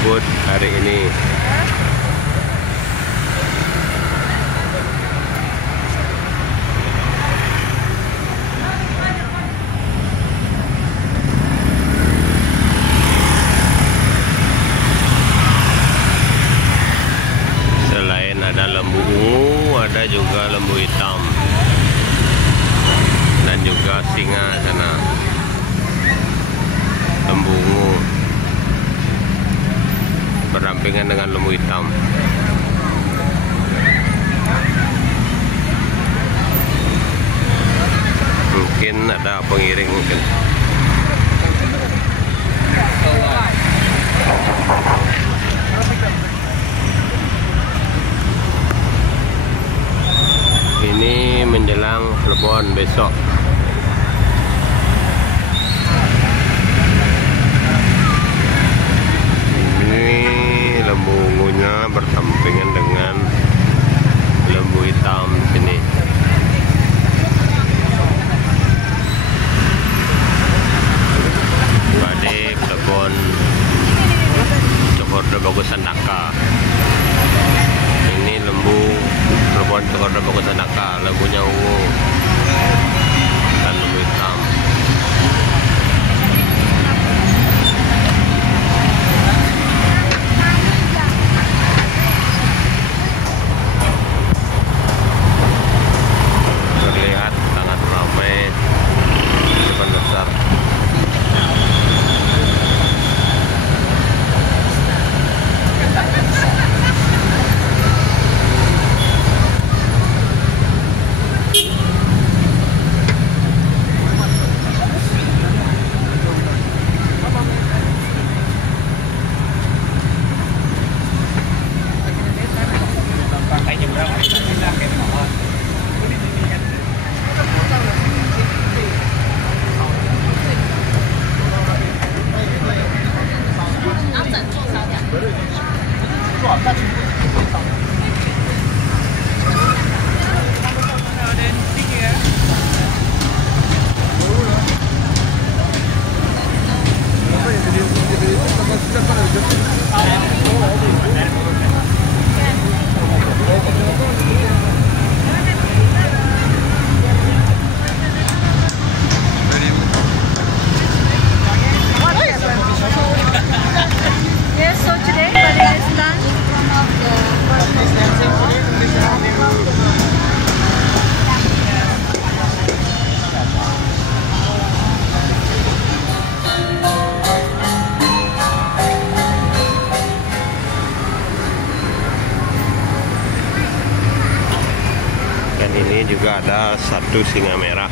Ubud hari ini. Selain ada lembu ungu, ada juga lembu hitam dan juga singa sana. Lembu ungu berdampingan dengan lembu hitam. Mungkin ada pengiring mungkin. Ini menjelang Plebon besok. Lembu ungunya berdampingan dengan lembu hitam di sini. Bade Plebon Cokorda Bagusandaka. Ini lembu Plebon Cokorda Bagusandaka, lembunya ungu dan lembu hitam. Ini juga ada satu singa merah.